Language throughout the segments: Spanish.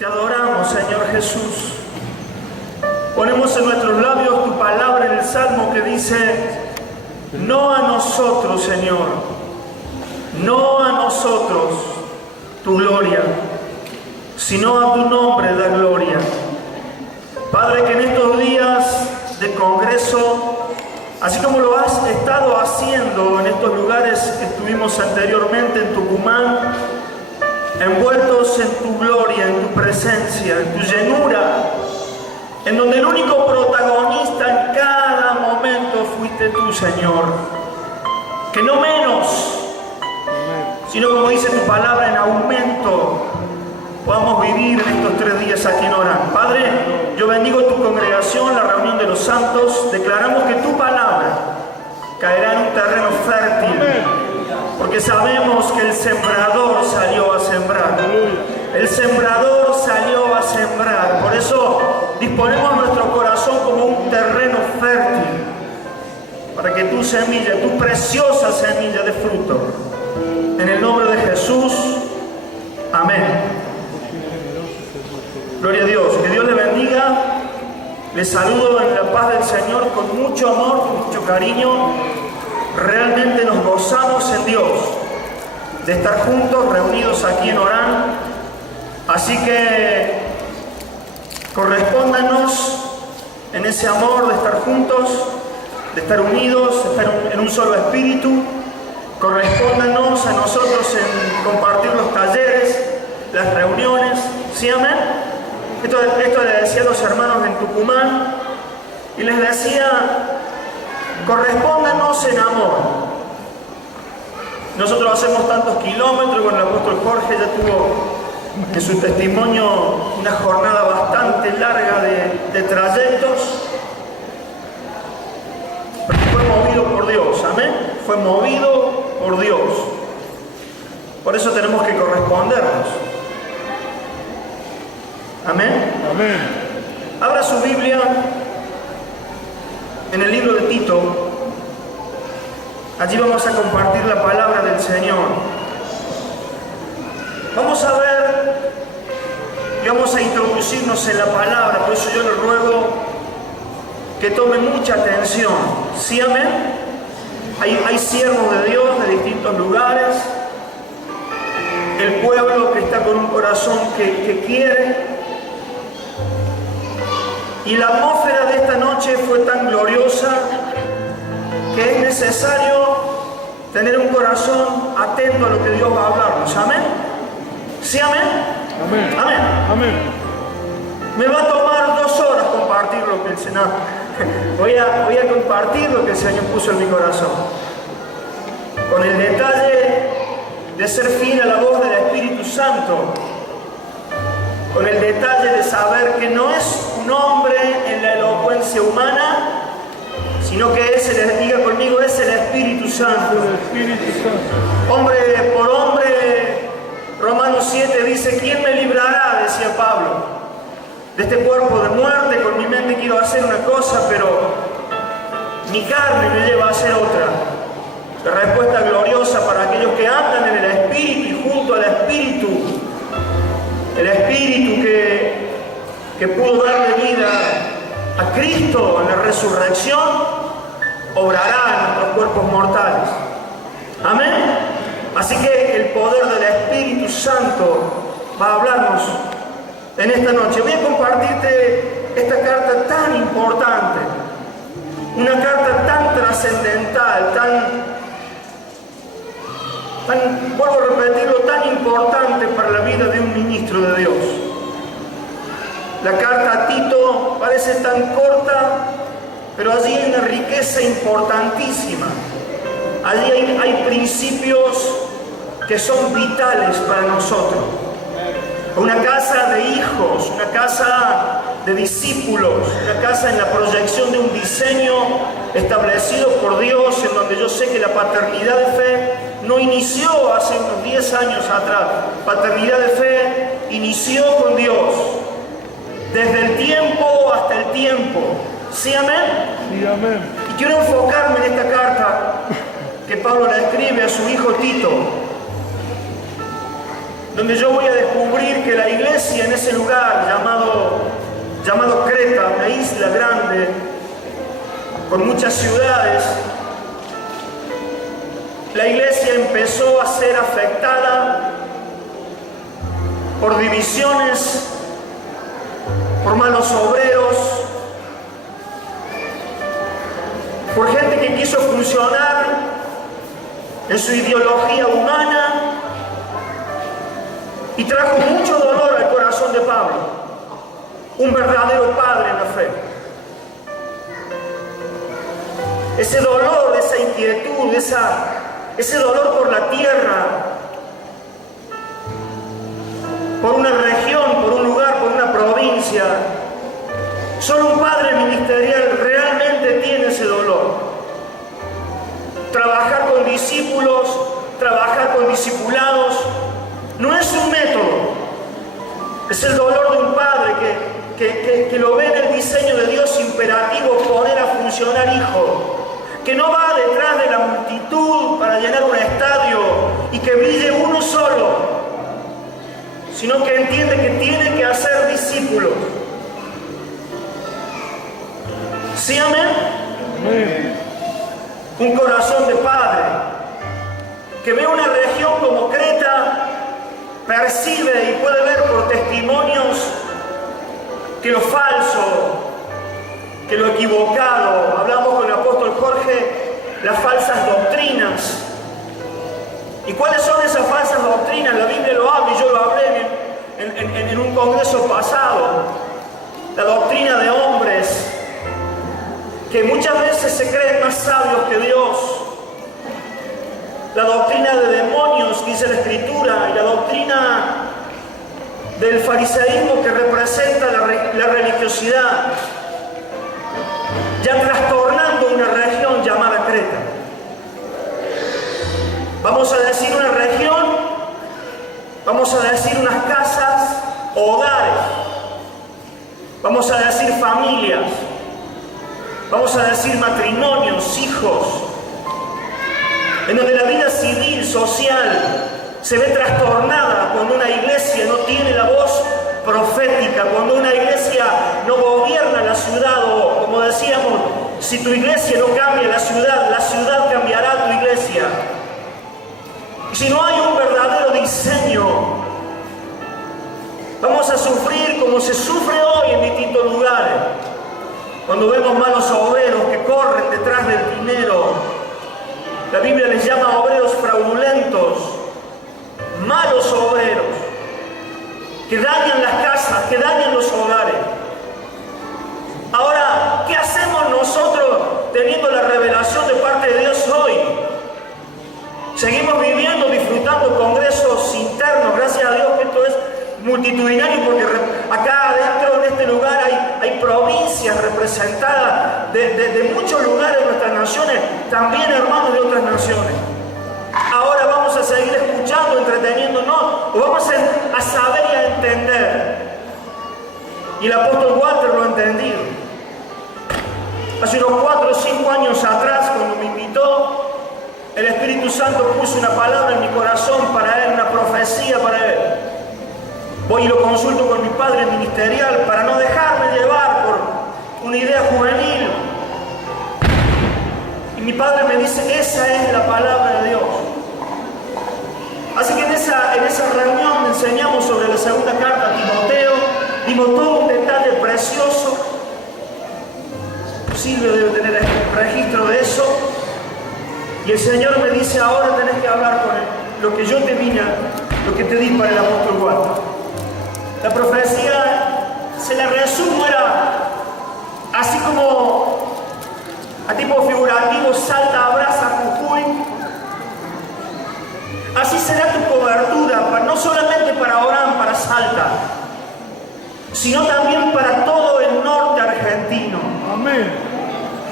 Te adoramos, Señor Jesús. Ponemos en nuestros labios tu palabra en el Salmo que dice: no a nosotros, Señor, no a nosotros tu gloria, sino a tu nombre da gloria. Padre, que en estos días de congreso, así como lo has estado haciendo en estos lugares que estuvimos anteriormente en Tucumán, envueltos en tu gloria, en tu presencia, en tu llenura, en donde el único protagonista en cada momento fuiste tú, Señor. Que no menos, sino como dice tu palabra, en aumento, podamos vivir en estos 3 días aquí en Orán. Padre, yo bendigo tu congregación, la reunión de los santos. Declaramos que tu palabra caerá en un terreno fértil, porque sabemos que el sembrador salió a sembrar. El sembrador salió a sembrar. Por eso disponemos nuestro corazón como un terreno fértil, para que tu semilla, tu preciosa semilla de fruto. En el nombre de Jesús, amén. Gloria a Dios. Que Dios le bendiga. Les saludo en la paz del Señor con mucho amor, con mucho cariño. Realmente nos gozamos en Dios de estar juntos, reunidos aquí en Orán. Así que correspóndanos en ese amor de estar juntos, de estar unidos, de estar en un solo espíritu. Correspóndanos a nosotros en compartir los talleres, las reuniones. ¿Sí, amén? Esto le decía a los hermanos en Tucumán y les decía: correspóndanos en amor. Nosotros hacemos tantos kilómetros, con el apóstol Jorge ya tuvo en su testimonio una jornada bastante larga de trayectos, pero fue movido por Dios, amén, fue movido por Dios. Por eso tenemos que correspondernos, amén. Amén. Abra su Biblia en el libro de Tito. Allí vamos a compartir la palabra del Señor. Vamos a ver y vamos a introducirnos en la palabra. Por eso yo le ruego que tome mucha atención. ¿Sí, amén? Hay siervos de Dios de distintos lugares. El pueblo que está con un corazón que quiere. Y la atmósfera de esta noche fue tan gloriosa que es necesario tener un corazón atento a lo que Dios va a hablarnos. ¿Amén? ¿Sí, amén? Amén. Amén. Amén. Me va a tomar 2 horas compartir lo que el Señor... Voy a compartir lo que el Señor puso en mi corazón. Con el detalle de ser fiel a la voz del Espíritu Santo. Con el detalle de saber que no es un hombre en la elocuencia humana, sino que diga conmigo, es el Espíritu Santo. El Espíritu Santo. Hombre por hombre, Romanos 7 dice: ¿quién me librará? Decía Pablo, de este cuerpo de muerte. Con mi mente quiero hacer una cosa, pero mi carne me lleva a hacer otra. La respuesta gloriosa para aquellos que andan en el Espíritu y junto al Espíritu. El Espíritu que pudo darle vida a Cristo en la resurrección, obrará en nuestros cuerpos mortales. Amén. Así que el poder del Espíritu Santo va a hablarnos en esta noche. Voy a compartirte esta carta tan importante, una carta tan trascendental, vuelvo a repetirlo, tan importante para la vida de un ministro de Dios. La carta a Tito parece tan corta, pero allí hay una riqueza importantísima. Allí hay principios que son vitales para nosotros. Una casa de hijos, una casa de discípulos, una casa en la proyección de un diseño establecido por Dios, en donde yo sé que la paternidad de fe no inició hace unos 10 años atrás. Paternidad de fe inició con Dios, desde el tiempo hasta el tiempo. ¿Sí, amén? Sí, amén. Y quiero enfocarme en esta carta que Pablo le escribe a su hijo Tito. donde yo voy a descubrir que la iglesia en ese lugar llamado Creta, una isla grande, con muchas ciudades, la iglesia empezó a ser afectada por divisiones, por malos obreros, por gente que quiso funcionar en su ideología humana y trajo mucho dolor al corazón de Pablo, un verdadero padre en la fe. Ese dolor, esa inquietud, ese dolor por la tierra, por una región, por un lugar, por una provincia. Solo un padre ministerial realmente tiene ese dolor. Trabajar con discípulos, trabajar con discipulados, no es un método. Es el dolor de un padre que lo ve en el diseño de Dios imperativo poner a funcionar hijo. Que no va detrás de la multitud para llenar un estadio y que brille uno solo, sino que entiende que tiene que hacer discípulos. ¿Sí, amén? Amén. Un corazón de padre que ve una región como Creta, percibe y puede ver por testimonios que lo falso, que lo equivocado, hablamos con el apóstol Jorge, las falsas doctrinas. ¿Y cuáles son esas falsas doctrinas? La Biblia lo habla y yo lo hablé en un congreso pasado. La doctrina de hombres que muchas veces se creen más sabios que Dios. La doctrina de demonios, dice la Escritura, y la doctrina del fariseísmo que representa la religiosidad, ya trastornando una región llamada Creta. Vamos a decir una región, vamos a decir unas casas, hogares, vamos a decir familias, vamos a decir matrimonios, hijos, en donde la vida civil, social, se ve trastornada cuando una iglesia no tiene la voz profética, cuando una iglesia no gobierna la ciudad, o como decíamos, si tu iglesia no cambia la ciudad cambiará tu iglesia. Y si no hay un verdadero diseño, vamos a sufrir como se sufre hoy en distintos lugares, cuando vemos malos obreros que corren detrás del dinero. La Biblia les llama obreros fraudulentos, malos obreros, que dañan las casas, que dañan los hogares. Ahora, ¿qué hacemos nosotros teniendo la revelación de parte de Dios hoy? Seguimos viviendo, disfrutando congresos internos, gracias a Dios que esto es multitudinario, porque acá adentro en este lugar hay provincias representadas de muchos lugares de nuestras naciones, también hermanos de otras naciones. Ahora vamos a seguir escuchando, entreteniéndonos, o vamos a saber y a entender. Y el apóstol Walter lo ha entendido. Hace unos 4 o 5 años atrás, cuando me invitó, el Espíritu Santo puso una palabra en mi corazón para él, una profecía para él. Voy y lo consulto con mi padre ministerial para no dejarme llevar por una idea juvenil. Y mi padre me dice, esa es la palabra de Dios. Así que en esa reunión enseñamos sobre la segunda carta a Timoteo, dimos todo un detalle precioso. Silvio debe tener registro de eso. Y el Señor me dice, ahora tenés que hablar con él, lo que yo te vine, lo que te di para el apóstol Walter. La profecía, se la resumo, era así como a tipo figurativo, Salta, abraza, Jujuy. Así será tu cobertura, no solamente para Orán, para Salta, sino también para todo el norte argentino. Amén.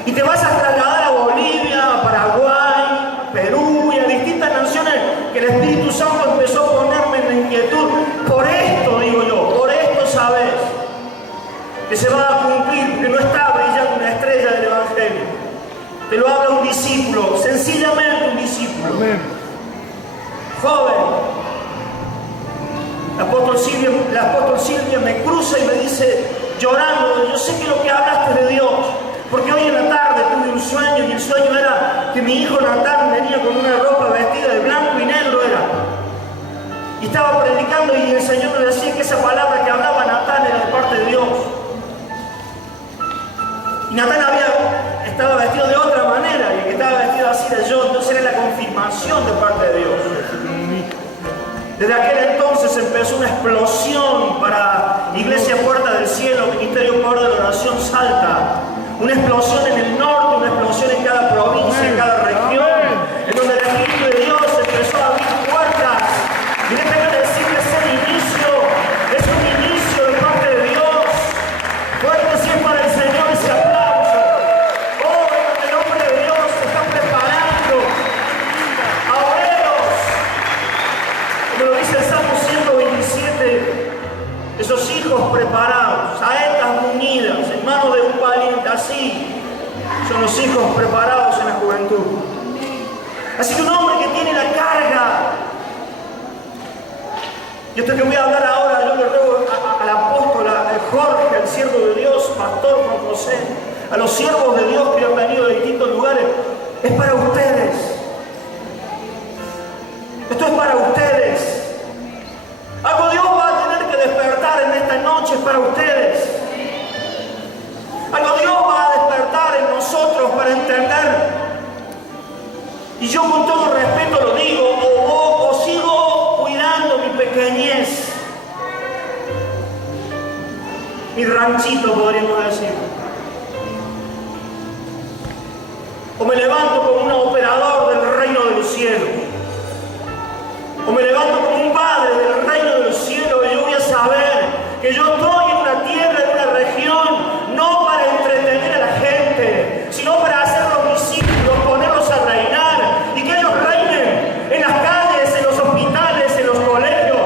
Y te vas a trasladar a Bolivia, a Paraguay, Perú y a distintas naciones que el Espíritu Santo empezó a ponerme en la inquietud. Por esto, digo yo, por esto sabes que se va a cumplir, porque no está brillando una estrella del Evangelio. Te lo habla un discípulo, sencillamente un discípulo. Amén. Joven, La apóstol Silvia me cruza y me dice, llorando, yo sé que lo que hablaste de Dios, porque hoy en la tarde tuve un sueño y el sueño era que mi hijo Natán venía con una ropa vestida de blanco y negro era. Y estaba predicando y el Señor me decía que esa palabra que hablaba Natán era de parte de Dios. Y Natán estaba vestido de otra manera y el que estaba vestido así era yo, entonces era la confirmación de parte de Dios. Desde aquel entonces empezó una explosión para Iglesia Puerta del Cielo, Ministerio Poder de la Oración Salta. Una explosión en el norte, una explosión en cada provincia, en cada región, en donde el Espíritu de Dios empezó a abrir puertas. Y déjenme decirles, es un inicio de parte de Dios. Fuerte si es para el Señor ese aplauso. Oh, en el nombre de Dios se están preparando a obreros. Como lo dice el Salmo 127, esos hijos preparados, saetas munidas, en manos de un valiente, así son los hijos preparados en la juventud. Así que un hombre que tiene la carga, y esto que voy a hablar ahora, yo le ruego al apóstol, al Jorge, al siervo de Dios, pastor Juan José, a los siervos de Dios que han venido de distintos lugares, es para ustedes. Esto es para ustedes. Algo Dios va a tener que despertar en esta noche para ustedes. Algo Dios va a despertar en nosotros para entender. Y yo con todo respeto lo digo, o sigo cuidando mi pequeñez, mi ranchito podríamos decir. O me levanto como un operador del reino de los cielos. O me levanto como un padre del reino de los cielos y yo voy a saber que yo estoy en una tierra, en una región, no para entretener a la gente, sino para hacerlos discípulos, ponerlos a reinar y que ellos reinen en las calles, en los hospitales, en los colegios,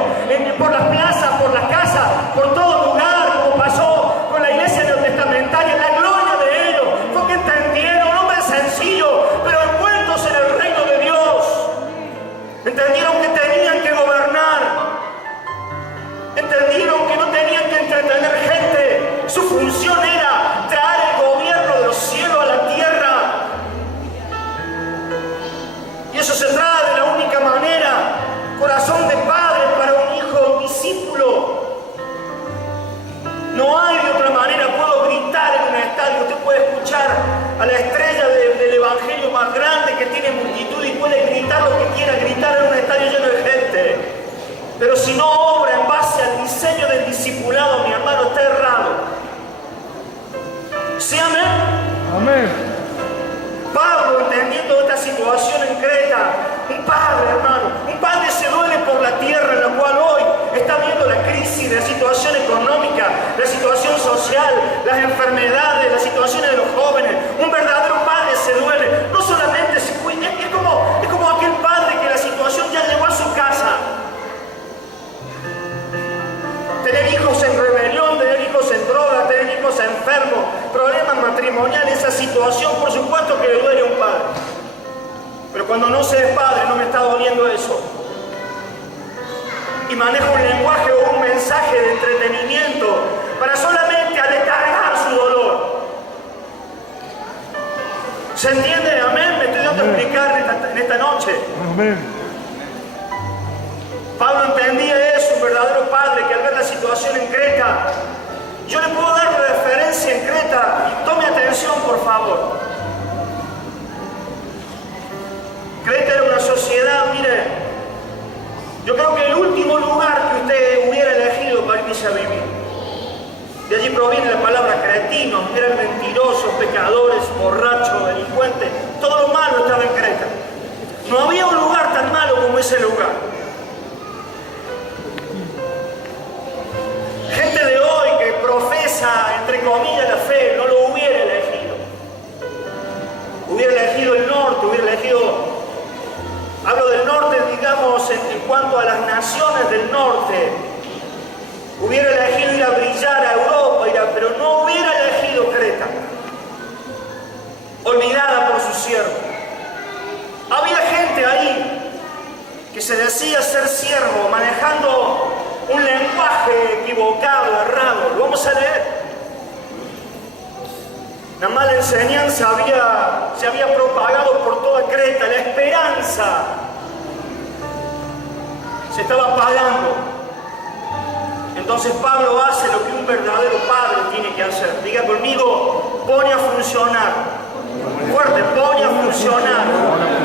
por las plazas, por las casas, por todo lugar, como pasó con la iglesia neotestamentaria, la gloria de ellos, porque entendieron, un hombre sencillo, pero envueltos en el reino de Dios. Entendieron que tenían que gobernar. Entendieron que no tenían que entretener gente. Su función era traer el gobierno de los cielos a la tierra. Y eso se trae de la única manera. Corazón de padre para un hijo, un discípulo. No hay de otra manera. Puedo gritar en un estadio. Usted puede escuchar a la estrella del evangelio más grande que tiene multitud y puede gritar lo que quiera gritar en un estadio lleno de gente. Pero si no obra en base al diseño del discipulado, mi hermano, está errado. ¿Sí, amén? Amén. Pablo, entendiendo esta situación en Creta, un padre, hermano, un padre se duele por la tierra en la cual hoy está viendo la crisis, la situación económica, la situación social, las enfermedades, las situaciones de los jóvenes. Un verdadero padre se duele. No solamente se cuida, es como aquel padre que la situación ya llegó a su casa. Tener hijos en rebelión, tener hijos en droga, tener hijos enfermos, problemas matrimoniales, esa situación por supuesto que le duele a un padre. Pero cuando no se es padre no me está doliendo eso. Y manejo un lenguaje o un mensaje de entretenimiento para solamente aletargar su dolor. ¿Se entiende? Amén. Me estoy dando a explicar en esta noche. Amén. Pablo entendía eso, un verdadero padre que al ver la situación en Creta, yo le puedo dar referencia en Creta, y tome atención por favor. Creta era una sociedad, mire, yo creo que el último lugar que usted hubiera elegido para irse a vivir. De allí proviene la palabra cretinos, eran mentirosos, pecadores, borrachos, delincuentes, todo lo malo estaba en Creta. No había un lugar tan malo como ese lugar. Gente de hoy que profesa, entre comillas, la fe, no lo hubiera elegido. Hubiera elegido el norte, hubiera elegido... Hablo del norte, digamos, en cuanto a las naciones del norte. Hubiera elegido ir a brillar a Europa, pero no hubiera elegido Creta. Olvidada por su siervo. Había gente ahí que se decía ser siervo, manejando un lenguaje equivocado, errado. Lo vamos a leer. La mala enseñanza se había propagado por toda Creta. La esperanza se estaba apagando. Entonces Pablo hace lo que un verdadero padre tiene que hacer. Diga conmigo, pone a funcionar. Fuerte, pone a funcionar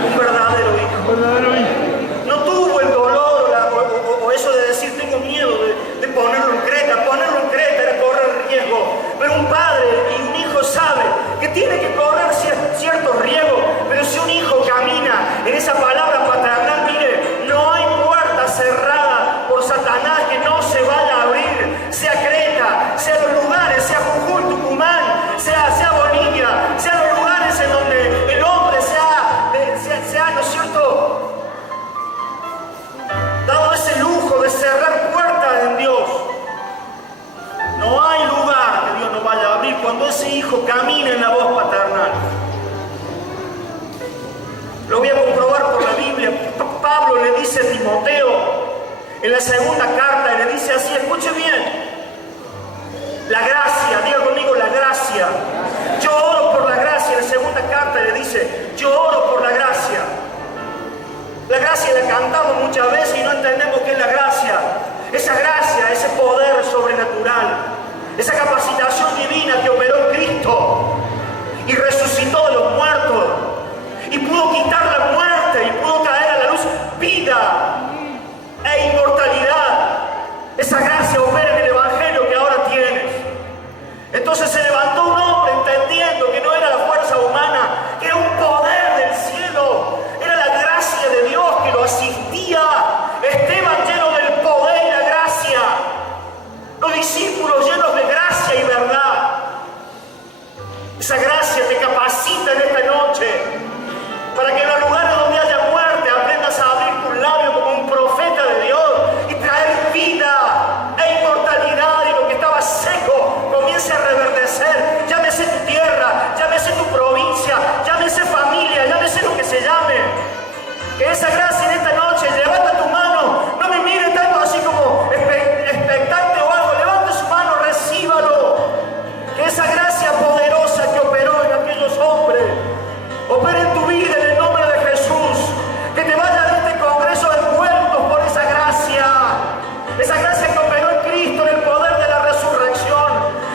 un verdadero hijo. No tuvo el dolor o eso de decir tengo miedo de ponerlo en Creta. Ponerlo en Creta era correr riesgo. Pero un padre y un hijo sabe que tiene que correr ciertos riesgos. Pero si un hijo camina en esa palabra paternal, mire, no hay puerta cerrada por Satanás que no se vaya a abrir. Sea Creta, sea los lugares, sea Jujuy, Tucumán, sea Bolivia, sea los lugares en donde el hombre sea, ¿no es cierto?, dado ese lujo de cerrar puertas en Dios. No hay lugar que Dios no vaya a abrir cuando ese hijo camina en la voz paternal. Lo voy a comprobar por la Biblia. Pablo le dice a Timoteo en la segunda carta, y le dice así, escuche bien, la gracia, diga conmigo la gracia. Yo oro por la gracia. En la segunda carta le dice, yo oro por la gracia. La gracia la cantamos muchas veces y no entendemos qué es la gracia. Esa gracia, ese poder sobrenatural, esa capacitación divina que operó en Cristo y resucitó de los muertos y pudo quitar la muerte y pudo traer a la luz vida e inmortalidad. Esa gracia opera en el Evangelio que ahora tienes. Entonces se levantó un hombre entendiendo que no era la fuerza humana, que era un poder del cielo, era la gracia de Dios que lo asistía. Esteban lleno del poder y la gracia, los discípulos llenos de gracia y verdad. Esa gracia te capacita en esta noche para que en los lugares donde haya muerte aprendas a abrir tus labios como un profeta de Dios y traer vida e inmortalidad, y lo que estaba seco comience a reverdecer. Llámese tu tierra, llámese tu provincia, llámese familia, llámese lo que se llame. Que esa gracia en esta noche, levanta tu mano, no me mire tanto así como expectante o algo, levante su mano, recíbalo. Que esa gracia poderosa que operó en aquellos hombres opere en tu vida en el nombre de Jesús. Que te vaya de este congreso envueltos por esa gracia que operó en Cristo en el poder de la resurrección.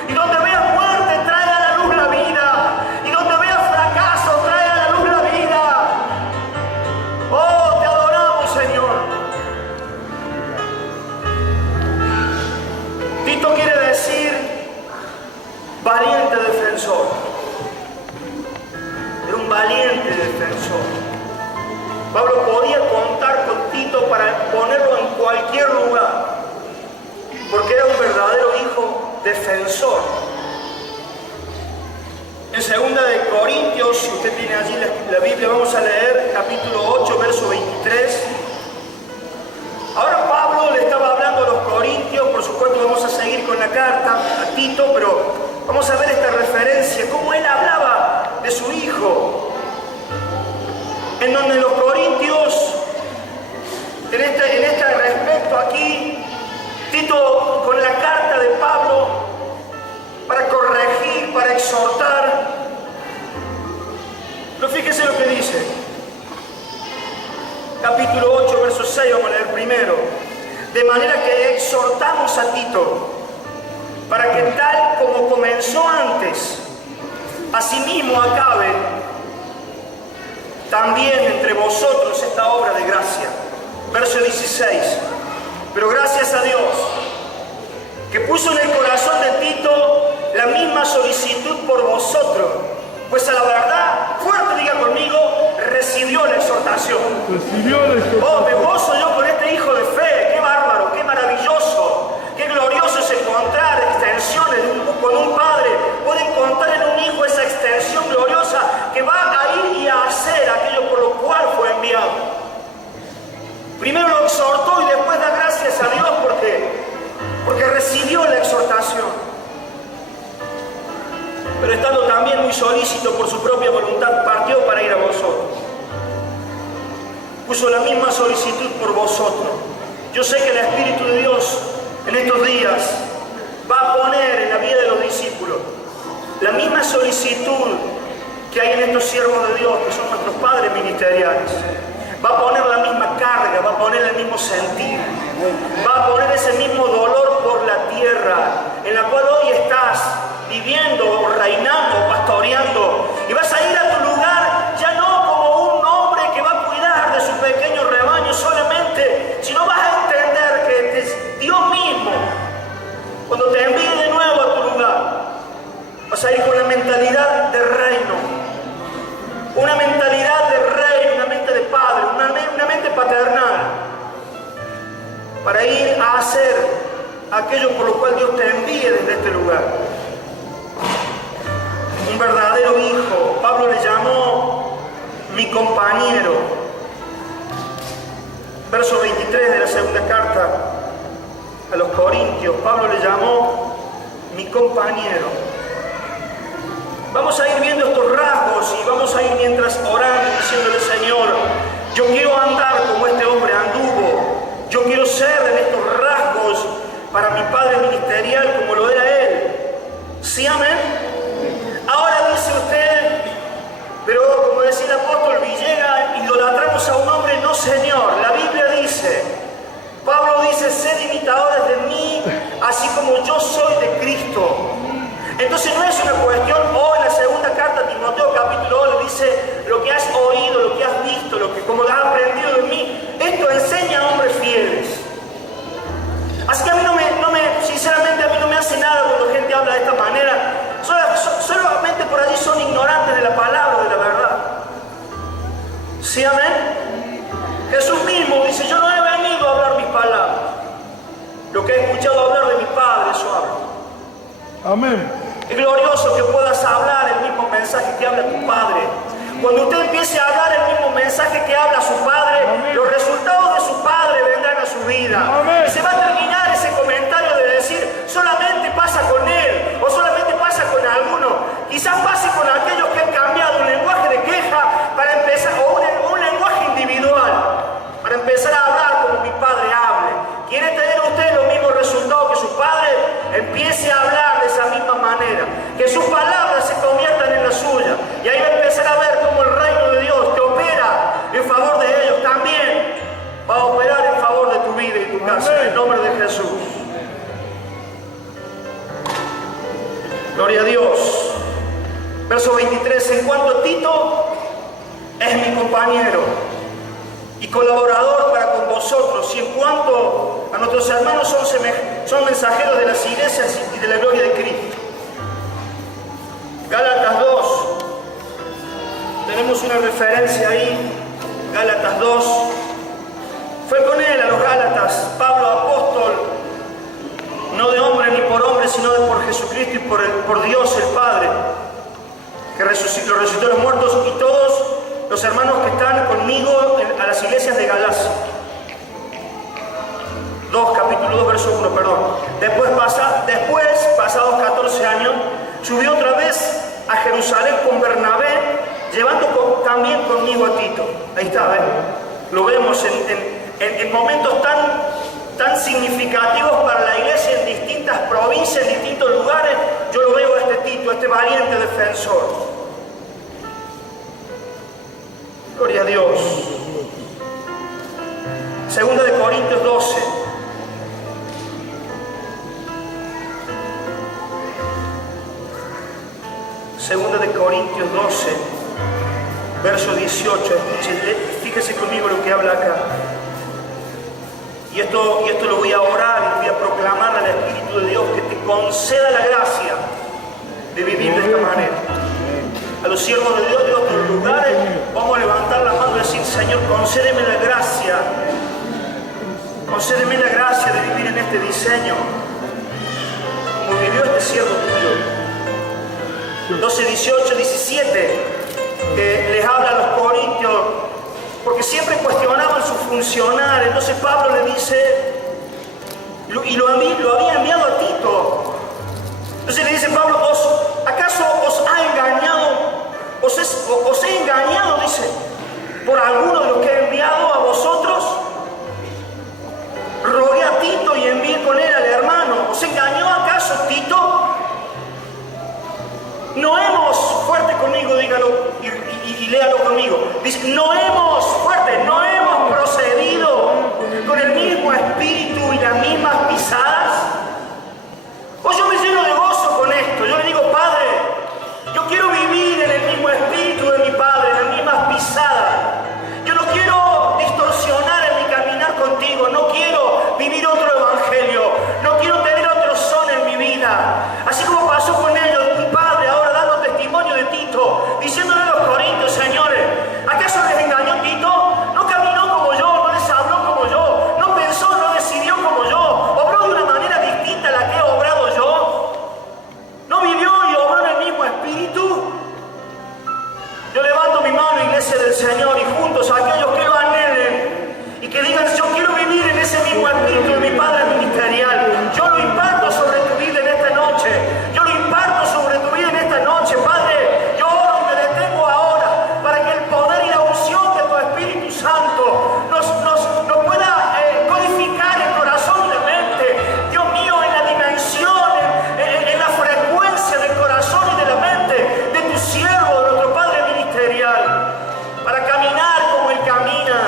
Y donde veas muerte, trae a la luz la vida. Y donde veas fracaso, trae a la luz la vida. Oh, te adoramos, Señor. Tito quiere decir valiente defensor. Era un valiente defensor. Pablo podía contar con Tito para ponerlo en cualquier lugar, porque era un verdadero hijo defensor. En 2 de Corintios, si usted tiene allí la Biblia, vamos a leer capítulo 8, verso 23. Ahora Pablo le estaba hablando a los corintios, por supuesto vamos a seguir con la carta a Tito, pero vamos a ver esta referencia, cómo él hablaba de su hijo, en donde los corintios, en este respecto aquí, Tito con la carta de Pablo, para corregir, para exhortar, pero fíjese lo que dice, capítulo 8, verso 6, vamos a leer primero, de manera que exhortamos a Tito, para que tal como comenzó antes, asimismo acabe también entre vosotros esta obra de gracia. Verso 16. Pero gracias a Dios, que puso en el corazón de Tito la misma solicitud por vosotros, pues a la verdad, fuerte diga conmigo, recibió la exhortación. Oh, me gozo yo con este hijo de fe, qué bárbaro, qué maravilloso, qué glorioso es encontrar extensiones con un padre, puede encontrar en un hijo esa extensión gloriosa que va a ir y a hacer aquello por lo cual fue enviado. Primero lo exhortó y después da gracias a Dios porque recibió la exhortación. Pero estando también muy solícito por su propia voluntad, partió para ir a vosotros. Puso la misma solicitud por vosotros. Yo sé que el Espíritu de Dios en estos días va a poner en la vida de los discípulos la misma solicitud que hay en estos siervos de Dios, que son nuestros padres ministeriales. Va a poner la misma carga, va a poner el mismo sentir, va a poner ese mismo dolor por la tierra en la cual hoy estás viviendo, reinando, pastoreando, y vas a ir a tu lugar ya no como un hombre que va a cuidar de su pequeño rebaño solamente, sino vas a entender que es Dios mismo, cuando te envíe de nuevo a tu lugar, vas a ir con la mentalidad de reino, una mentalidad de rey, una mente de padre, una mente paternal, para ir a hacer aquello por lo cual Dios te envíe desde este lugar. Un verdadero hijo. Pablo le llamó mi compañero. Verso 23 de la segunda carta a los Corintios, Pablo le llamó mi compañero. Vamos a ir viendo estos rasgos y vamos a ir mientras orando y diciéndole: Señor, yo quiero andar como este hombre anduvo. Yo quiero ser en estos rasgos para mi padre ministerial como lo era él. ¿Sí, amén? Ahora dice usted, pero como decía el apóstol Villegas, idolatramos a un hombre. No, Señor, la Biblia dice, Pablo dice: sed imitadores de mí, así como yo soy de Cristo. Entonces no es una cuestión, en la segunda carta a Timoteo capítulo 2 le dice: lo que has oído, lo que has visto, lo que como has aprendido de mí, esto enseña a hombres fieles. Así que a mí sinceramente a mí no me hace nada cuando gente habla de esta manera. Solamente por allí son ignorantes de la palabra, de la verdad. ¿Sí, amén? Jesús mismo dice: yo no he venido a hablar mis palabras, lo que he escuchado hablar de mi Padre, eso hablo. Amén. Es glorioso que puedas hablar el mismo mensaje que habla tu Padre. Cuando usted empiece a hablar el mismo mensaje que habla su Padre, amén, los resultados de su Padre vendrán a su vida. Amén. Y se va a terminar ese comentario de decir: solamente pasa con él, o solamente pasa con alguno. Quizás pase con aquellos que han cambiado un lenguaje de queja para empezar, o un lenguaje individual, para empezar a hablar como mi Padre hable. ¿Quiere tener usted los mismos resultados que su Padre? Empiece a hablar de esa misma manera, que sus palabras se conviertan en la suya, y ahí va a empezar a ver cómo el reino de Dios que opera en favor de ellos también va a operar en favor de tu vida y tu casa. En el nombre de Jesús. Gloria a Dios. Verso 23: en cuanto a Tito, es mi compañero y colaborador para con vosotros, y en cuanto a nuestros hermanos, son mensajeros de las iglesias y de la gloria de Cristo. Gálatas 2, tenemos una referencia ahí. Gálatas 2, fue con él a los Gálatas, Pablo apóstol, no de hombre ni por hombre, sino por Jesucristo y por Dios el Padre, que lo resucitó de los muertos, y todos los hermanos que están conmigo a las iglesias de Galacia. Capítulo 2, verso 1, perdón. Después, pasados 14 años, subió otra vez a Jerusalén con Bernabé, llevando también conmigo a Tito. Ahí está, ¿ven? Lo vemos en momentos tan significativos para la iglesia en distintas provincias, en distintos lugares. Yo lo veo a este Tito, este valiente defensor. Gloria a Dios. Segunda de Corintios 12. Segunda de Corintios 12, verso 18. Fíjese conmigo lo que habla acá. Y esto lo voy a orar y voy a proclamar al Espíritu de Dios que te conceda la gracia de vivir de esta manera. A los siervos de Dios de otros lugares vamos a levantar la mano y decir: Señor, concédeme la gracia. Concédeme la gracia de vivir en este diseño como vivió este siervo tuyo. 12, 18, 17, les habla a los corintios, porque siempre cuestionaban su funcionar. Entonces Pablo le dice, y lo había enviado a Tito. Entonces le dice Pablo: ¿acaso os ha engañado? ¿Os he engañado, dice, por alguno de los que he enviado a vosotros? Rogué a Tito y envié con él al hermano conmigo, dígalo y léalo conmigo. Dice, no hemos procedido con el mismo espíritu y las mismas pisadas. Pues yo me lleno de gozo con esto. Yo le digo, Padre, yo quiero vivir en el mismo espíritu de mi Padre, en las mismas pisadas. Yo no quiero distorsionar en mi caminar contigo. No quiero vivir otro evangelio. No quiero tener otro son en mi vida. Así como pasó con ellos, mi Padre ahora dando testimonio de Tito, diciéndole a los corintios, señores, ¿acaso les engañó Tito? No caminó como yo, no les habló como yo, no pensó, no decidió como yo, obró de una manera distinta a la que he obrado yo. ¿No vivió y obró en el mismo espíritu? Yo levanto mi mano, iglesia del Señor, y juntos aquellos que lo anhelen y que digan, yo quiero vivir en ese mismo espíritu de mi Padre ministerial. Yo lo imparto sobre tu vida en esta noche. Yo lo imparto sobre tu vida en esta noche, Padre. Yo oro y me detengo ahora para que el poder y la unción de tu Espíritu Santo nos pueda codificar el corazón y la mente. Dios mío, en la dimensión, en la frecuencia del corazón y de la mente de tu siervo, de nuestro Padre ministerial, para caminar como Él camina,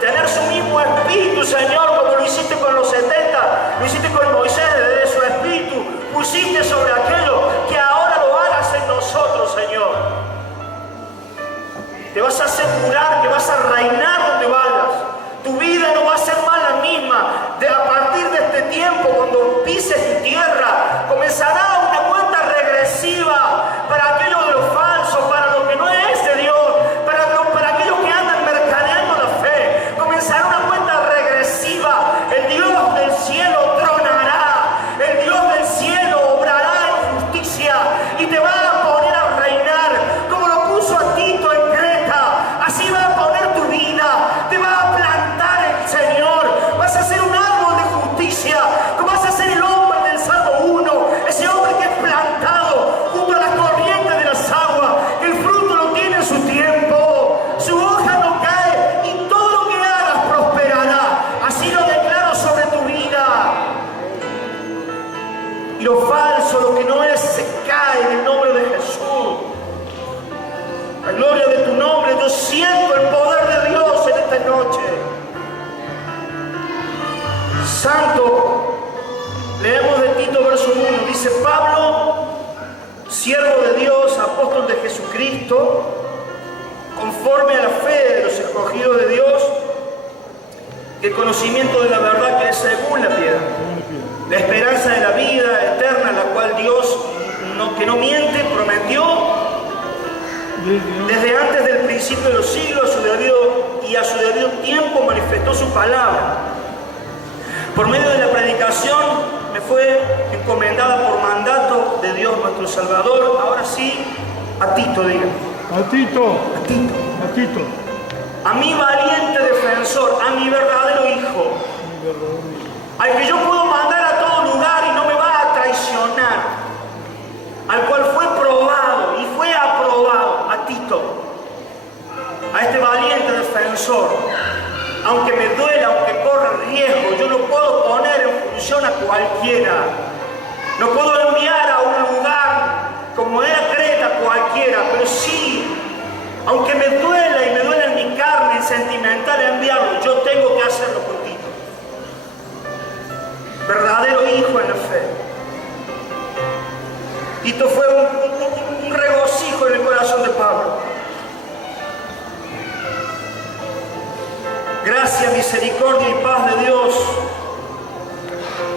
tener su mismo espíritu, Señor, como lo hiciste con los 70, lo hiciste con Moisés, desde su espíritu pusiste sobre aquello, que ahora lo hagas en nosotros, Señor. Te vas a asegurar que vas a reinar donde vayas. Tu vida no va a ser más la misma. A partir de este tiempo, cuando pises tu tierra, comenzará una cuenta regresiva para aquello de lo falso, para lo que no es de Dios, para aquellos que andan mercadeando la fe. Comenzará una cuenta regresiva. El Dios del cielo tronará. El Dios del cielo obrará en justicia y te va a poner a reinar como lo puso a Tito en Creta. Así va a poner tu vida. Te va a plantar el Señor. Vas a ser un árbol de justicia. Como vas a ser el hombre del Salmo 1. Ese hombre que es plantado junto a las corrientes de las aguas. El fruto lo tiene en su tiempo. Su hoja no cae y todo lo que hagas prosperará. Así lo declaro sobre tu vida. Y lo falso, lo que no es, se cae en el nombre de Jesús. La gloria de tu nombre. Yo siento el poder de Dios en esta noche. Santo. Leemos de Tito verso 1. Dice Pablo, siervo de Dios, apóstol de Jesucristo, conforme a la fe de los escogidos de Dios, el conocimiento de la verdad que es según la piedad, la esperanza de la vida eterna, la cual Dios, que no miente, prometió desde antes del principio de los siglos, a su debido tiempo manifestó su palabra. Por medio de la predicación me fue encomendada por mandato de Dios nuestro Salvador. Ahora sí, a Tito, diga. A Tito. A Tito. A Tito. A mi valiente defensor, a mi verdadero hijo, al que yo puedo mandar a todo lugar y no me va a traicionar, al cual fue probado y fue aprobado, a Tito, a este valiente defensor. Aunque me duela, aunque corra riesgo, yo no puedo poner en función a cualquiera. No puedo enviar a un lugar como era Creta cualquiera, pero sí, aunque me duela y me duela en mi carne sentimental enviarlo, yo tengo que hacerlo con Tito. Verdadero hijo en la fe. Tito fue un regocijo en el corazón de Pablo. Gracia, misericordia y paz de Dios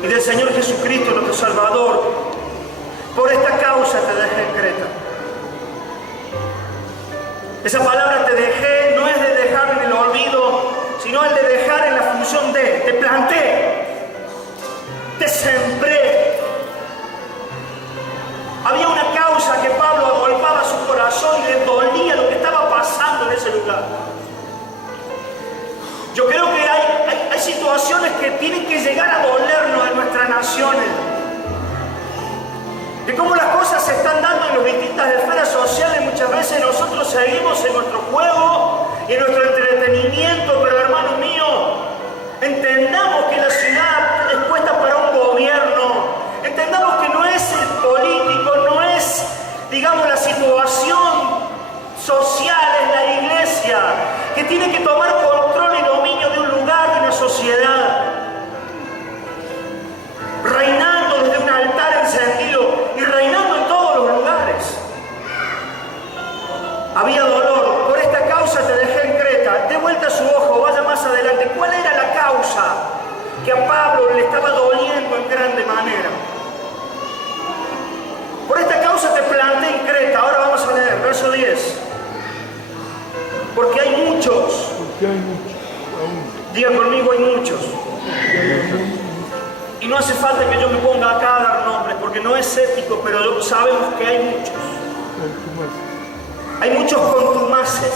y del Señor Jesucristo, nuestro Salvador. Por esta causa te dejé en Creta. Esa palabra te dejé no es de dejar en el olvido, sino el de dejar en la función de. Te planté, te sembré. Había una causa que Pablo agolpaba su corazón y le dolía lo que estaba pasando en ese lugar. Yo creo que hay situaciones que tienen que llegar a dolernos en nuestras naciones. De cómo las cosas se están dando en las distintas esferas sociales. Muchas veces nosotros seguimos en nuestro juego y en nuestro entretenimiento, pero hermano mío, entendamos que la ciudad es puesta para un gobierno. Entendamos que no es el político, no es, digamos, la situación tiene que tomar control y dominio de un lugar, de una sociedad, reinando desde un altar encendido y reinando en todos los lugares. Había dolor. Por esta causa te dejé en Creta. Dé vuelta su ojo, vaya más adelante. ¿Cuál era la causa que a Pablo le estaba doliendo en grande manera? Por esta causa te planté en Creta. Ahora vamos a leer, verso 10. Porque hay muchos. Diga conmigo, hay muchos. Y no hace falta que yo me ponga acá a dar nombres, porque no es ético, pero sabemos que hay muchos. Hay muchos contumaces.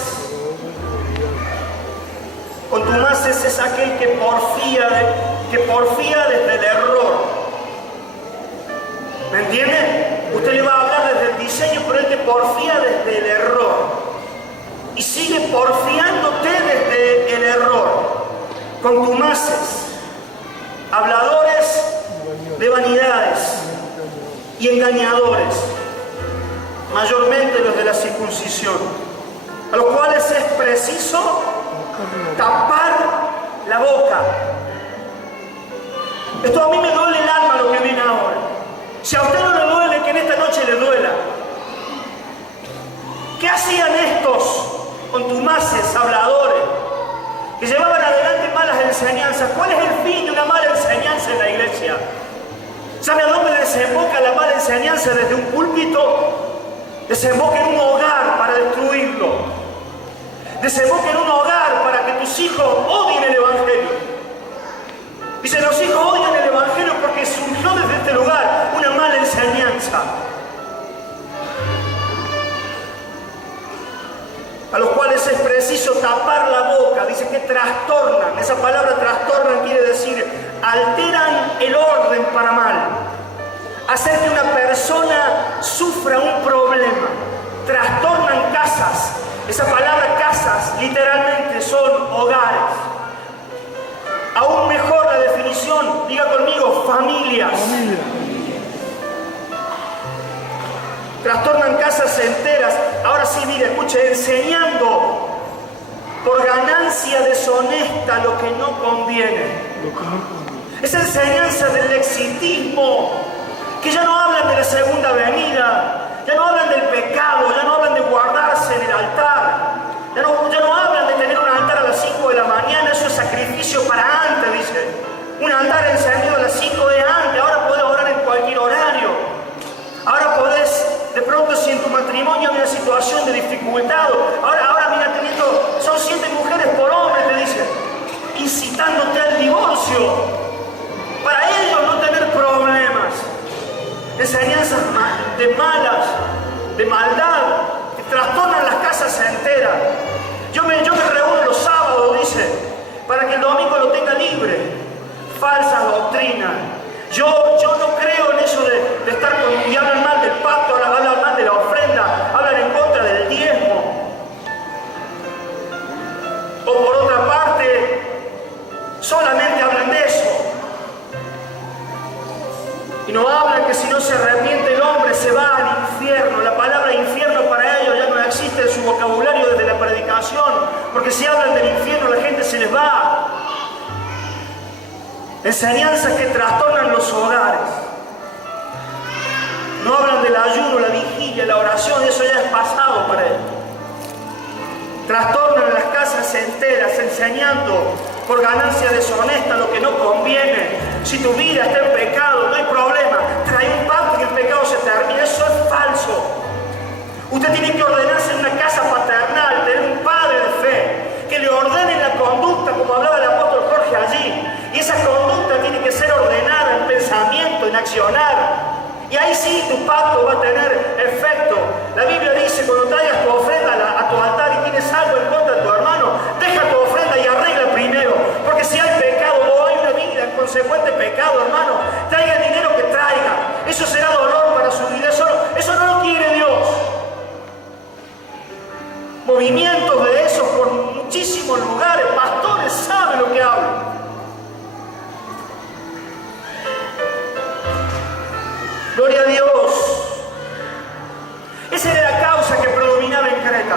Contumaces es aquel que porfía desde el error. ¿Me entiende? Usted le va a hablar desde el diseño, pero él te porfía desde el error. Y sigue porfiándote desde el error. Contumaces, habladores de vanidades y engañadores, mayormente los de la circuncisión, a los cuales es preciso tapar la boca. Esto a mí me duele el alma lo que viene ahora. Si a usted no le duele, que en esta noche le duela. ¿Qué hacían estos contumaces, habladores, que llevaban adelante malas enseñanzas? ¿Cuál es el fin de una mala enseñanza en la iglesia? ¿Sabe a dónde desemboca la mala enseñanza? Desde un púlpito. Desemboca en un hogar para destruirlo. Desemboca en un hogar para que tus hijos odien el Evangelio. Dice, los hijos odian el Evangelio porque surgió desde este lugar una mala enseñanza. A los cuales es preciso tapar la boca. Dice que trastornan. Esa palabra trastornan quiere decir alteran el orden para mal. Hacer que una persona sufra un problema. Trastornan casas. Esa palabra casas literalmente son hogares. Aún mejor la definición, diga conmigo, familias. Trastornan casas enteras. Ahora sí, mire, escuche, enseñando por ganancia deshonesta lo que no conviene. Esa enseñanza del exitismo, que ya no hablan de la segunda venida, ya no hablan del pecado, ya no hablan de guardarse en el altar, ya no hablan de tener un altar a las 5 de la mañana, eso es sacrificio para antes, dice. Un altar encendido a las 5 de antes, ahora podés orar en cualquier horario. Ahora podés, de pronto si en tu matrimonio hay una situación de dificultad, ahora mira, son 7 mujeres por hombre, te dicen, incitándote al divorcio, para ellos no tener problemas. Enseñanzas de maldad, que trastornan las casas enteras. Yo me reúno los sábados, dice, para que el domingo lo tenga libre. Falsa doctrina. Yo no creo en eso de estar con... Y hablan mal del pacto, hablan mal de la ofrenda, hablan en contra del diezmo. O por otra parte, solamente hablan de eso. Y no hablan que si no se arrepiente el hombre se va al infierno. La palabra infierno para ellos ya no existe en su vocabulario desde la predicación, porque si hablan del infierno la gente se les va. Enseñanzas que trastornan los hogares. No hablan del ayuno, la vigilia, la oración, eso ya es pasado para ellos. Trastornan las casas enteras, enseñando por ganancia deshonesta lo que no conviene. Si tu vida está en pecado, no hay problema. Trae un pacto y el pecado se termina. Eso es falso. Usted tiene que ordenarse en una casa paternal, tener un padre de fe, que le ordene la conducta, como hablaba el apóstol Jorge allí. Y esa conducta tiene que ser ordenada en pensamiento, en accionar. Y ahí sí tu pacto va a tener efecto. La Biblia dice, cuando traigas tu ofrenda a tu altar y tienes algo en contra de tu hermano, deja tu ofrenda y arregla primero. Porque si hay pecado o hay una vida en consecuente pecado, hermano, traiga el dinero que traiga. Eso será dolor para su vida. Eso no lo quiere Dios. Movimientos de esos por muchísimos lugares. Pastores saben lo que hablan. Gloria a Dios. Esa era la causa que predominaba en Creta.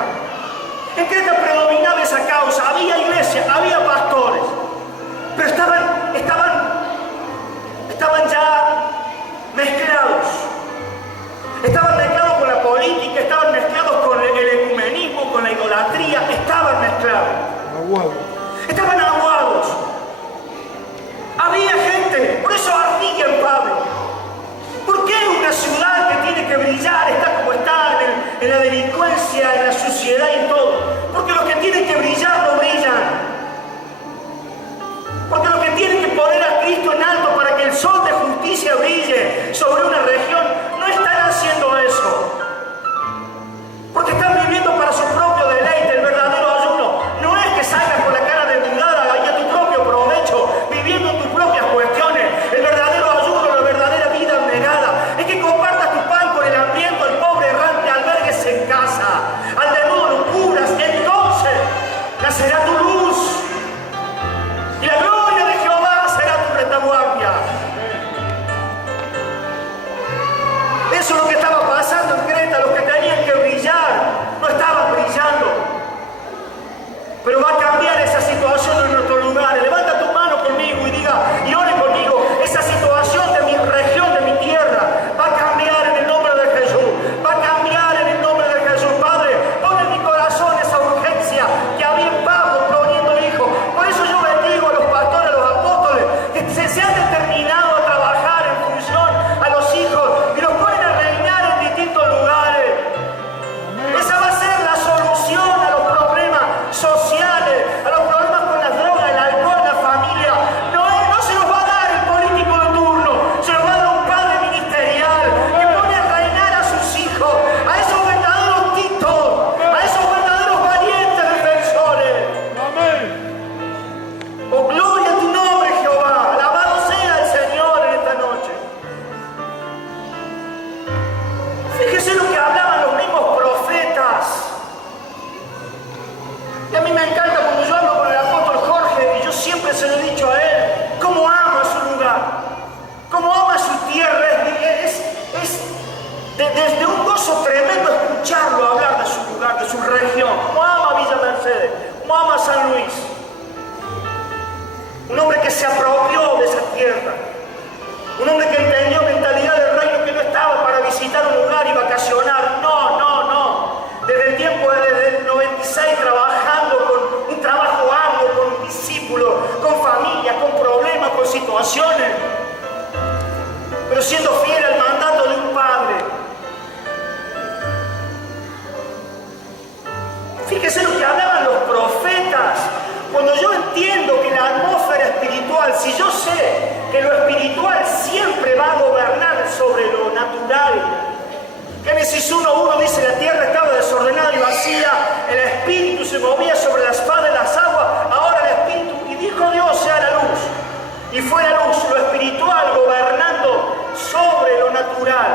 En Creta predominaba esa causa, había iglesia, había pastores, pero estaban ya mezclados. Estaban mezclados con la política, estaban mezclados con el ecumenismo, con la idolatría, estaban mezclados. Estaban aguados. Había gente, por eso ardía en Pablo. ¿Por qué una ciudad que tiene que brillar está como está, en la delincuencia, en la suciedad y en todo? Porque los que tienen que brillar no brillan. Porque los que tienen que poner a Cristo en alto para que el sol de justicia brille sobre una región, no están haciendo eso. Porque están viviendo para su propio deleite. El verdadero ayuno no es que salgas con la cara desnudada y a tu propio provecho, viviendo en tus propias cuestiones. El verdadero ayuno, la verdadera vida abnegada, es que compartas tu pan con el hambriento, el pobre errante, albergues en casa, al desnudo lo cubras, entonces nacerá tu luz y la gloria de Jehová será tu retaguardia. Eso es lo que estaba pasando en Creta. Los que tenían que brillar no estaban brillando. Pero va a cambiar esa situación en nuestros lugares. Levanta tu mano conmigo y diga, y ore conmigo, esa situación de mi región, de mi tierra, va a cambiar en el nombre de Jesús. Va a cambiar en el nombre de Jesús. Padre, pon en mi corazón esa urgencia que había en Pablo poniendo hijos. Por eso yo bendigo a los pastores, a los apóstoles, que se han determinado a trabajar en función a los hijos y los ponen a reinar en distintos lugares. Esa va a ser la solución a los problemas sociales, a los problemas con las drogas, el alcohol, la familia. No se los va a dar el político de turno, se los va a dar un padre ministerial que pone a reinar a sus hijos, a esos verdaderos titos, a esos verdaderos valientes defensores. Amén. Oh, gloria a tu nombre, Jehová. Alabado sea el Señor en esta noche. Fíjese lo que hablaban los mismos profetas. Y a mí me encanta cuando yo hablo con el apóstol Jorge, y yo siempre se lo he dicho a él, cómo ama su lugar, cómo ama su tierra. Desde un gozo tremendo escucharlo hablar de su lugar, de su región, cómo ama Villa Mercedes, cómo ama San Luis. Un hombre que se apropió de esa tierra, un hombre que entendió mentalidad del reino, que no estaba para visitar un lugar y vacacionar. No. Desde el tiempo del 96 trabajando con un trabajo arduo, con discípulos, con familias, con problemas, con situaciones, pero siendo fiel al mandato de un padre. Fíjese lo que hablaban los profetas. Cuando yo entiendo que la atmósfera espiritual, si yo sé que lo espiritual siempre va a gobernar sobre lo natural. Génesis 1:1 dice, la tierra estaba desordenada y vacía, el espíritu se movía sobre las fases de las aguas, ahora el espíritu, y dijo Dios, sea la luz. Y fue la luz, lo espiritual gobernando sobre lo natural.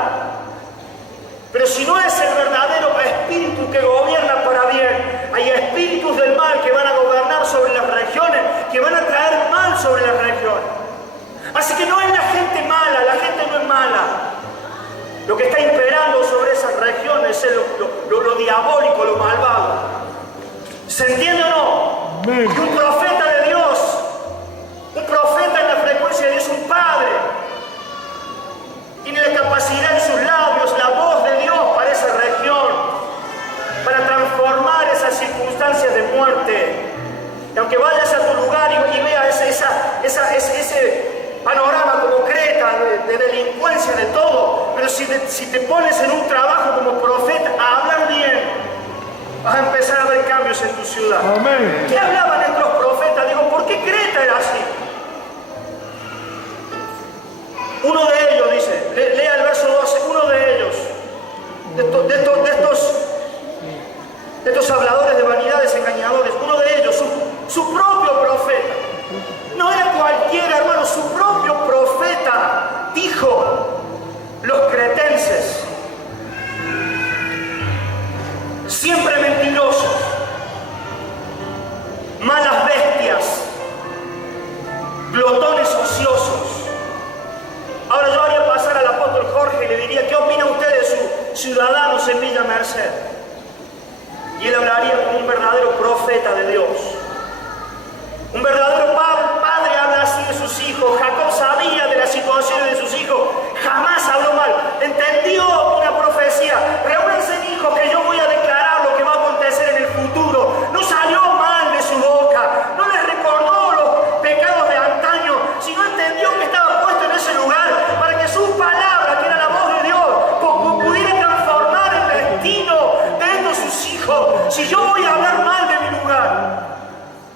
Pero si no es el verdadero espíritu que gobierna para bien, hay espíritus del mal que van a gobernar sobre las regiones, que van a traer mal sobre las regiones. Así que no es la gente mala, la gente no es mala. Lo que está imperando sobre esas regiones es lo diabólico, lo malvado. ¿Se entiende o no? Amén. Y un profeta de Dios, un profeta en la frecuencia de Dios, un padre, tiene la capacidad en sus labios, la voz de Dios para esa región, para transformar esas circunstancias de muerte. Y aunque vayas a tu lugar y veas ese panorama como Creta, de delincuencia, de todo, pero si te pones en un trabajo como profeta a hablar bien, vas a empezar a ver cambios en tu ciudad. Amén. ¿Qué hablaban estos profetas? Digo, ¿por qué Creta era así? Uno de ellos dice, lea el verso 12, uno de ellos, de estos habladores de vanidades, engañadores, uno de ellos, su propio profeta, no era cualquiera, hermano, su propio profeta dijo, los cretenses, siempre mentirosos, malas bestias, glotones ociosos. Ahora yo haría pasar al apóstol Jorge y le diría, ¿qué opina usted de sus ciudadanos en Villa Merced? Y él hablaría como un verdadero profeta de Dios. Un verdadero padre habla así de sus hijos. Jacob sabía de las situaciones de sus hijos. Jamás habló mal. Entendió una profecía. Reúnanse, hijos, que yo voy a declarar lo que va a acontecer en el futuro. No salió mal de su boca. No les recordó los pecados de antaño, sino entendió que estaba puesto en ese lugar para que su palabra, que era la voz de Dios, pudiera transformar el destino de sus hijos. Si yo voy a hablar mal de mi lugar,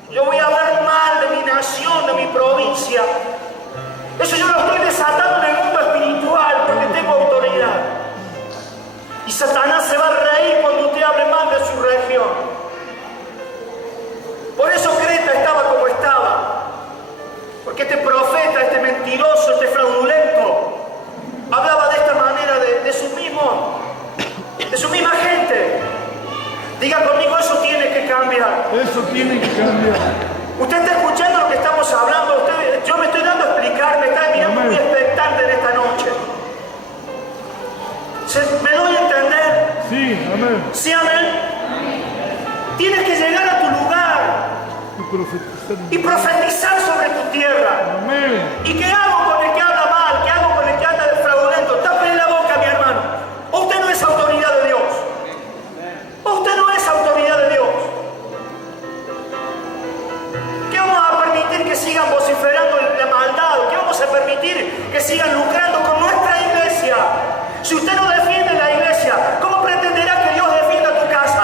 yo voy a hablar mal de mi nación, de mi provincia, eso yo lo estoy desatando en el mundo espiritual porque tengo autoridad. Y Satanás se va a reír cuando usted hable mal de su región. Por eso Creta estaba como estaba. Porque este profeta, este mentiroso, este fraudulento, hablaba de esta manera de su misma gente. Diga conmigo, eso tiene que cambiar. Eso tiene que cambiar. Usted está escuchando lo que estamos hablando. Yo me estoy dando a explicar, me está mirando muy expectante en esta noche. ¿Me doy a entender? Sí, amén. ¿Sí, amén? Tienes que llegar a tu lugar y profetizar sobre tu tierra. Amén. ¿Y qué hago con el que habla mal? ¿Qué hago con el que anda de fraudulento? Tápele la boca, mi hermano. ¿O usted no es autoridad de Dios? ¿O usted no es autoridad de Dios? ¿Qué vamos a permitir que sigan vociferando la maldad? ¿Qué vamos a permitir que sigan lucrando con nuestra iglesia? Si usted no defiende la iglesia, ¿cómo pretenderá que Dios defienda tu casa?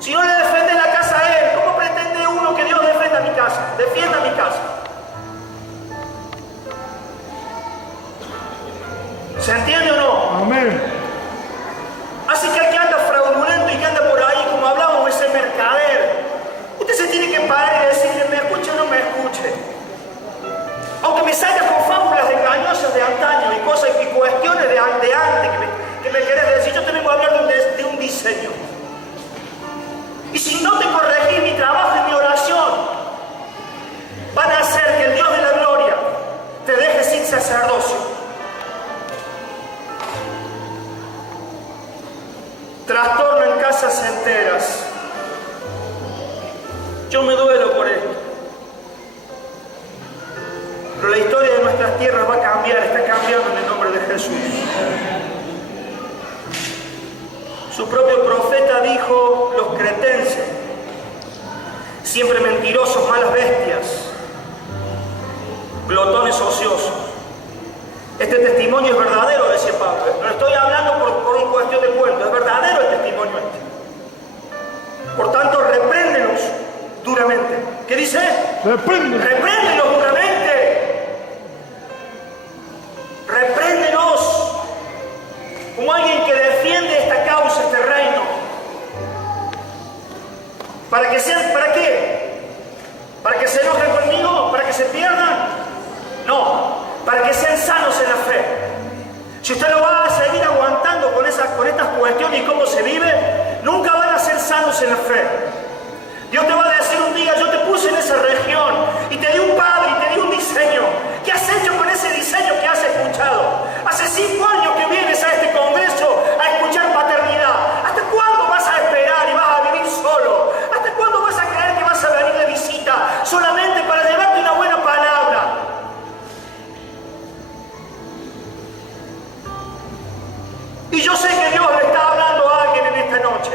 Si no le defiende la casa a Él, ¿cómo pretende uno que Dios defienda mi casa? Defienda mi casa. ¿Se entiende o no? Amén. Así que el que anda fraudulento y que anda por ahí, como hablábamos, ese mercader, usted se tiene que parar y decirle, ¿me escuche o no me escuche? Aunque me salga con fábulas engañosas de antaño y cosas y cuestiones de antes que me querés decir, yo te vengo a hablar de un diseño. Y si no te corregí, mi trabajo y mi oración van a hacer que el Dios de la gloria te deje sin sacerdocio. Trastorno en casas enteras. Yo me duelo por esto. Pero la historia de nuestras tierras va a cambiar, está cambiando en el nombre de Jesús. Su propio profeta dijo, los cretenses, siempre mentirosos, malas bestias, glotones ociosos. Este testimonio es verdadero, decía Pablo. No estoy hablando por una cuestión de cuento, es verdadero el testimonio este. Por tanto, repréndelos duramente. ¿Qué dice? Repréndelos duramente. Repréndelos como alguien que defiende esta causa, este reino. ¿Para que sean, para qué? ¿Para que se enojen conmigo? ¿Para que se pierdan? No, para que sean sanos en la fe. Si usted lo va a seguir aguantando con estas cuestiones y cómo se vive, nunca van a ser sanos en la fe. Dios te va a decir un día, yo te puse en esa región y te di un padre y te di un diseño. ¿Qué has hecho con ese diseño que has escuchado? Hace 5 años que vienes a este congreso a escuchar paternidad. ¿Hasta cuándo vas a esperar y vas a vivir solo? ¿Hasta cuándo vas a creer que vas a venir de visita solamente para llevarte una buena palabra? Y yo sé que Dios le está hablando a alguien en esta noche.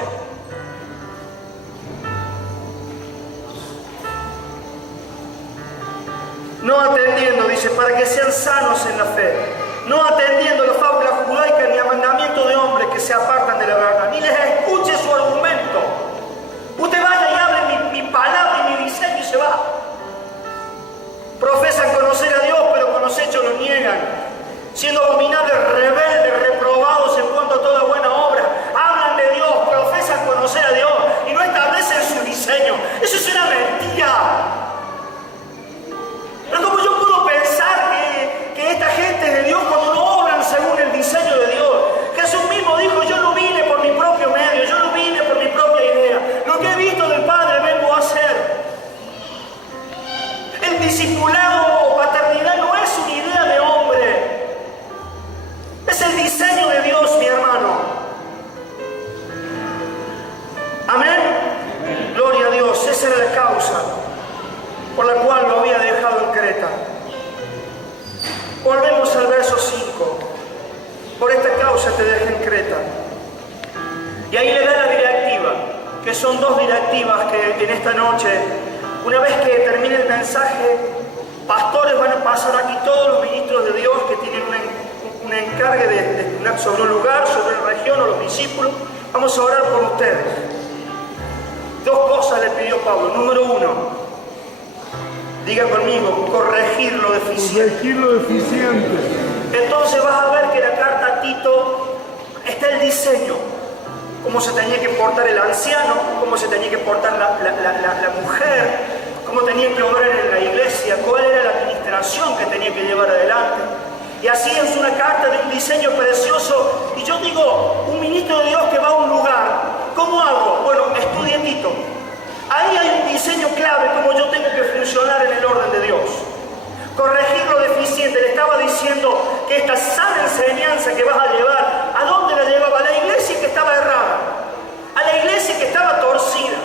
No atendiendo, dice, para que sean sanos en la fe. No atendiendo la fábula judaica ni a mandamiento de hombres que se apartan de la verdad. Ni les escuche su argumento. Usted vaya y hable mi palabra y mi diseño y se va. Profesan conocer a Dios, pero con los hechos lo niegan. Siendo abominables, rebeldes, reprobados en cuanto a toda buena obra. Hablan de Dios, profesan conocer a Dios y no establecen su diseño. Eso es una mentira. Pero ¿cómo yo puedo pensar que esta gente es de Dios cuando no obran según el diseño de Dios? Jesús mismo dijo, yo no vine por mi propio medio, yo no vine por mi propia idea. Lo que he visto del Padre vengo a hacer. El discipulado o paternidad no es una idea de hombre. Es el diseño de Dios, mi hermano. causa por la cual lo había dejado en Creta. Volvemos al verso 5. Por esta causa te dejé en Creta. Y ahí le da la directiva, que son dos directivas que en esta noche, una vez que termine el mensaje, pastores van a pasar aquí, todos los ministros de Dios que tienen un encargue sobre un lugar, sobre una región o los discípulos. Vamos a orar por ustedes. Dos cosas le pidió Pablo. Número 1, diga conmigo, corregir lo deficiente. Corregir lo deficiente. Entonces vas a ver que en la carta a Tito está el diseño, cómo se tenía que portar el anciano, cómo se tenía que portar la mujer, cómo tenía que obrar en la iglesia, cuál era la administración que tenía que llevar adelante. Y así es una carta de un diseño precioso. Y yo digo, un ministro de Dios que va a un lugar, ¿cómo hago? Bueno, estudie Tito. Ahí hay un diseño clave, cómo yo tengo que funcionar en el orden de Dios. Corregir lo deficiente. Le estaba diciendo que esta sana enseñanza que vas a llevar, ¿a dónde la llevaba? A la iglesia que estaba errada, a la iglesia que estaba torcida.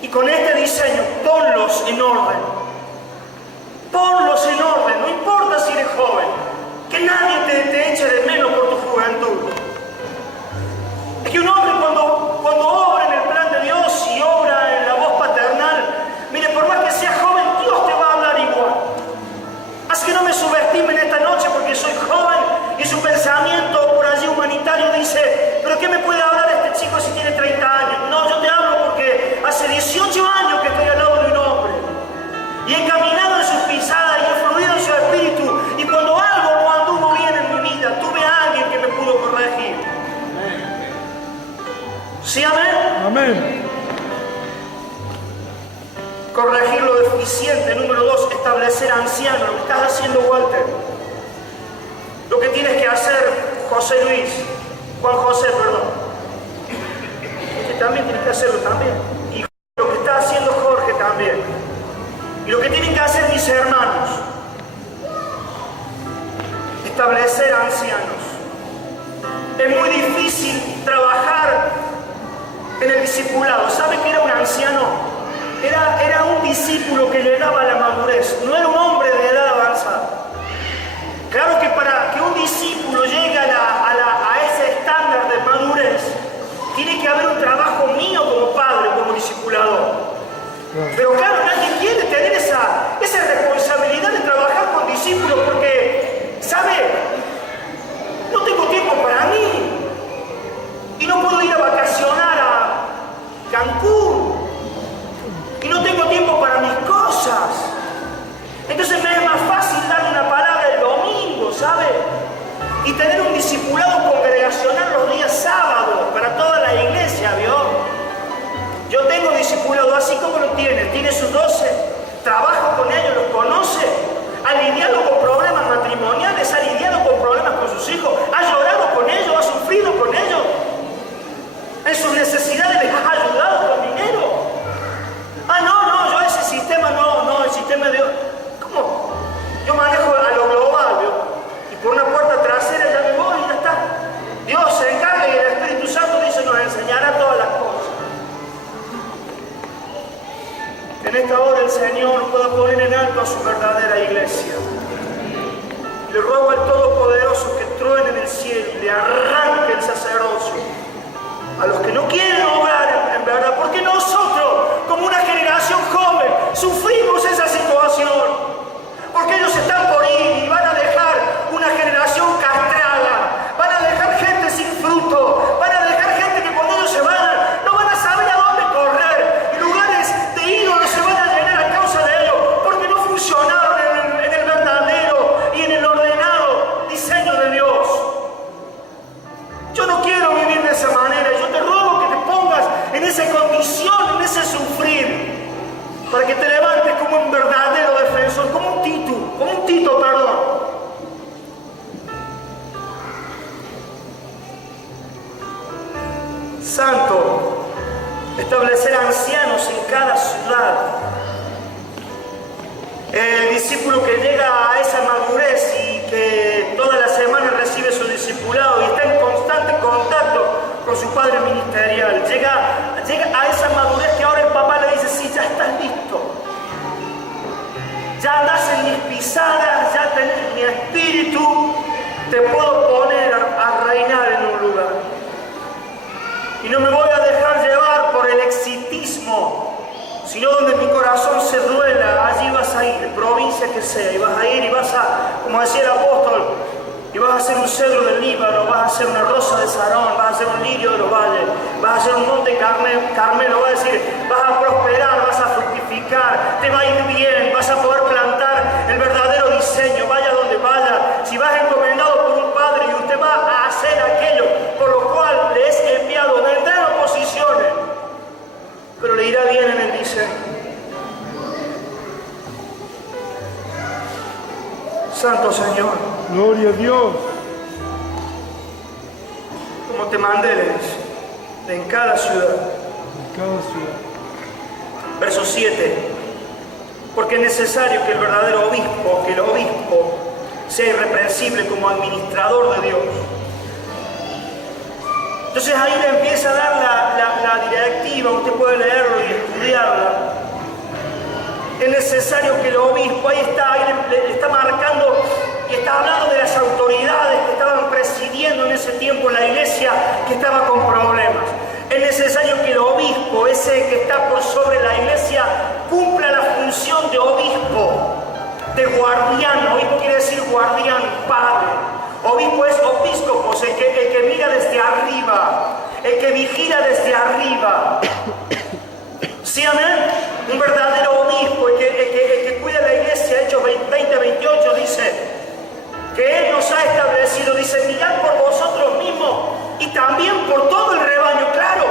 Y con este diseño, ponlos en orden. Ponlos en orden, no importa si eres joven, que nadie te eche de menos por tu juventud. Es que un hombre cuando obra en el plan de Dios y obra en la voz paternal, mire, por más que seas joven, Dios te va a hablar igual. Así que no me subestimen esta noche porque soy joven y su pensamiento por allí humanitario dice, ¿pero qué me puede hablar este chico si tiene 30 años? No, yo te hablo porque hace 18 años que estoy al lado de un hombre y he caminado en sus pisadas y he fluido en su espíritu, y cuando algo no anduvo bien en mi vida, tuve a alguien que me pudo corregir. ¿Sí, amén? Amén. Corregir lo deficiente. Número 2, establecer ancianos. Lo que estás haciendo, Walter. Lo que tienes que hacer, Juan José, perdón. Este también tienes que hacerlo también. Y lo que está haciendo Jorge también. Y lo que tienen que hacer mis hermanos, establecer ancianos. Es muy difícil trabajar en el discipulado. ¿Sabe qué era un anciano? Era un discípulo que llegaba a la madurez, no era un hombre de edad avanzada. Claro que para que un discípulo llegue a ese estándar de madurez, tiene que haber un trabajo mío como padre, como discipulador. Pero claro, nadie quiere tener esa responsabilidad de trabajar con discípulos porque, ¿sabe? No tengo tiempo para mí. Y no puedo ir a vacacionar a Cancún. Y no tengo tiempo para mis cosas. Entonces me es más fácil dar una palabra el domingo, ¿sabe? Y tener un discipulado congregacional los días sábados para toda la iglesia, ¿vio? Yo tengo discipulado así como lo tiene sus 12, trabajo con ellos, los conoce, ha lidiado con problemas matrimoniales, ha lidiado con problemas con sus hijos, ha llorado con ellos, ha sufrido con ellos, en sus necesidades les ha ayudado con dinero. No, yo ese sistema no, el sistema de Dios. ¿Cómo? Yo manejo a lo global, ¿vio? Y por una puerta trasera ya me voy y ya está. Dios se encarga y el Espíritu Santo dice, nos enseñará todas las cosas. Que en esta hora el Señor pueda poner en alto a su verdadera iglesia. Le ruego al Todopoderoso que truene en el cielo y le arranque el sacerdocio a los que no quieren obrar en verdad, porque nosotros, como una generación joven, sufrimos esa situación, porque ellos están por ir y van a dejar una generación castrada, van a dejar gente sin fruto, van a dejar gente que cuando ellos se van, no van a saber a dónde correr, y lugares de ídolos se van a llenar a causa de ellos, porque no funcionaron en el verdadero y en el ordenado diseño de Dios. Yo no quiero vivir de esa manera. Yo te ruego que te pongas en esa condición, en ese sufrir, para que te levantes como un verdadero defensor, como un Tito, perdón. Santo, establecer ancianos en cada ciudad. El discípulo que llega a esa madurez y que toda la semana recibe su discipulado y está en constante contacto con su padre ministerial, llega a esa madurez que ahora el papá le dice, sí, ya estás listo. mi espíritu te puedo poner a reinar en un lugar. Y no me voy a dejar llevar por el exitismo, sino donde mi corazón se duela, allí vas a ir, provincia que sea, y vas a ir y vas a, como decía el apóstol, y vas a ser un cedro del Líbano, vas a ser una rosa de Sarón, vas a ser un lirio de los valles, vas a ser un monte Carmelo, vas a decir, vas a prosperar, vas a fructificar, te va a ir bien, vas a poder plantar el verdadero diseño, vaya donde vaya. Si vas encomendado por un padre y usted va a hacer aquello por lo cual le es enviado, vendrán oposiciones, pero le irá bien en el diseño. Santo Señor, Gloria a Dios. como te mandé, le dice, en cada ciudad. En cada ciudad. Verso 7. Porque es necesario que el verdadero obispo, que el obispo sea irreprensible como administrador de Dios. Entonces ahí le empieza a dar la directiva, usted puede leerlo y estudiarla. Es necesario que el obispo, ahí le está marcando y está hablando de las autoridades que estaban presidiendo en ese tiempo la iglesia que estaba con problemas. Es necesario que el obispo, ese que está por sobre la iglesia, cumpla la función de obispo, de guardián. Obispo quiere decir guardián, padre. Obispo es episcopos, el que mira desde arriba, el que vigila desde arriba. ¿Sí, amén? Un verdadero obispo, el que cuida la iglesia. Hechos 20:28 dice que Él nos ha establecido, dice, mirad por vosotros mismos y también por todo el rebaño. Claro,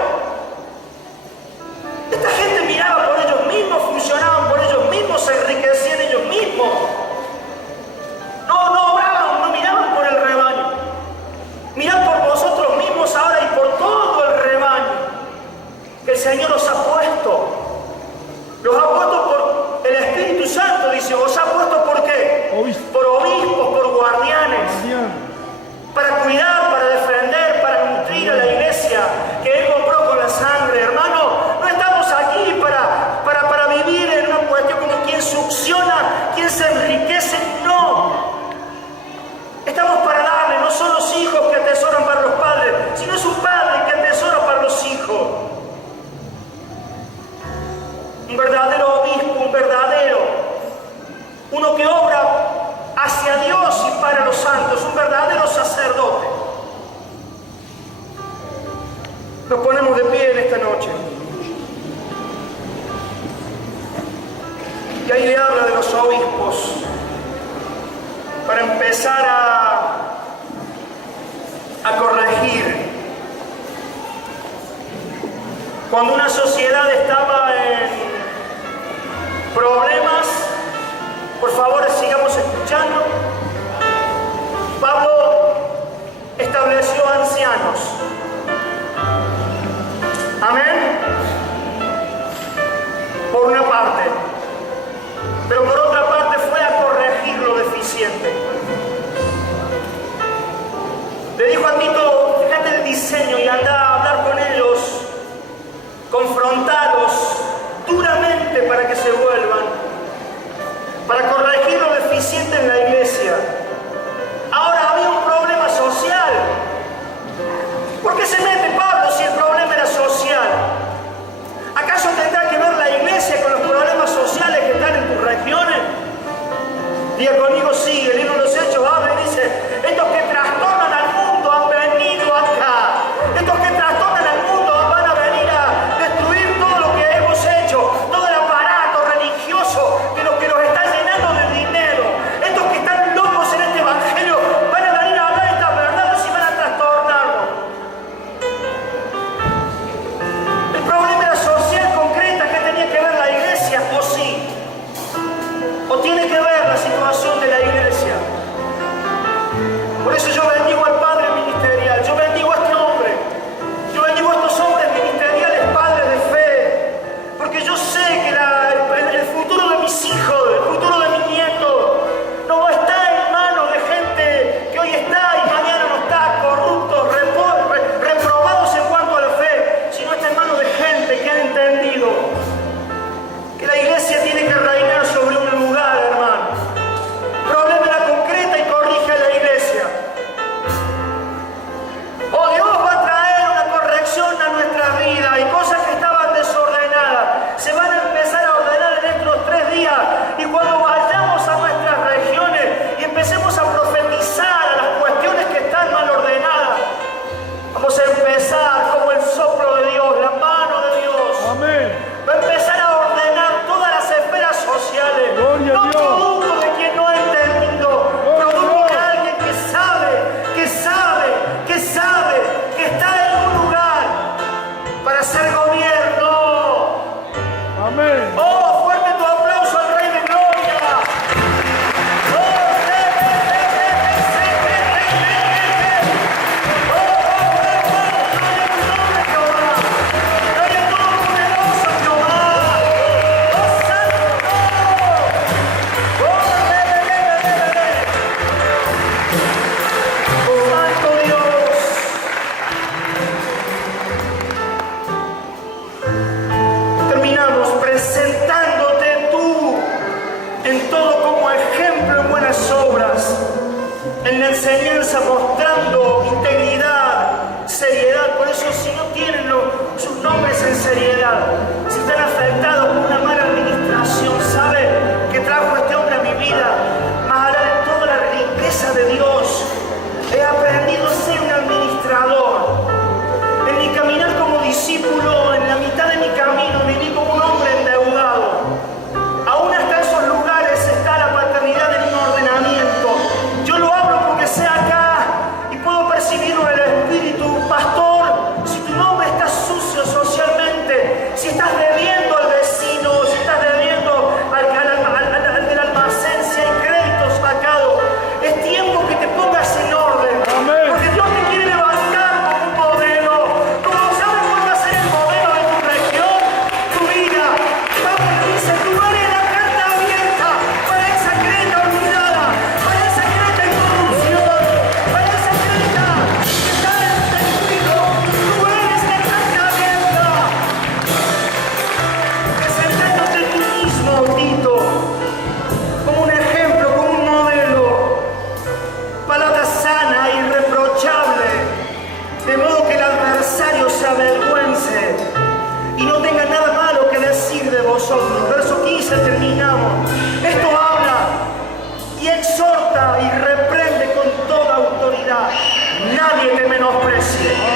esta gente miraba por ellos mismos, funcionaban por ellos mismos, se enriquecían ellos mismos. No obraban, no miraban por el rebaño. Mirad por vosotros mismos ahora y por todo el rebaño que el Señor os ha puesto. Los ha puesto por el Espíritu Santo, dice, os ha puesto ¿por qué? Por obispos, por guardianes, para cuidar, para defender, para nutrir a la iglesia que Él compró con la sangre. Hermano, no estamos aquí para vivir en una cuestión como quien succiona, quien se enriquece, no. Estamos para darle, no son los hijos que atesoran para los padres, sino es un padre que atesora para los hijos. Un verdadero obispo, uno que obra hacia Dios y para los santos, un verdadero sacerdote. Nos ponemos de pie en esta noche. Y ahí le habla de los obispos, para empezar a corregir. Cuando una sociedad estaba en problemas, por favor sigamos escuchando. Pablo estableció ancianos. Amén. Por una parte. Pero por otra parte fue a corregir lo deficiente. Le dijo a Tito, fíjate el diseño y anda a hablar con ellos, confrontarlos duramente para que se vuelvan, para corregir lo deficiente en la iglesia. Ahora había un problema social. ¿Por qué se mete Pablo si el problema era social? ¿Acaso tendrá que ver la iglesia con los problemas sociales que están en tus regiones? Diga conmigo, sigue, el libro de los Hechos habla y dice, estos que trastornan al mundo han venido acá. Estos que trastornan al mundo van a venir a destruir todo lo que hemos hecho, todo el aparato religioso que nos está llenando de dinero. Estos que están vosotros. Verso 15 terminamos. Esto habla y exhorta y reprende con toda autoridad. Nadie te menosprecie.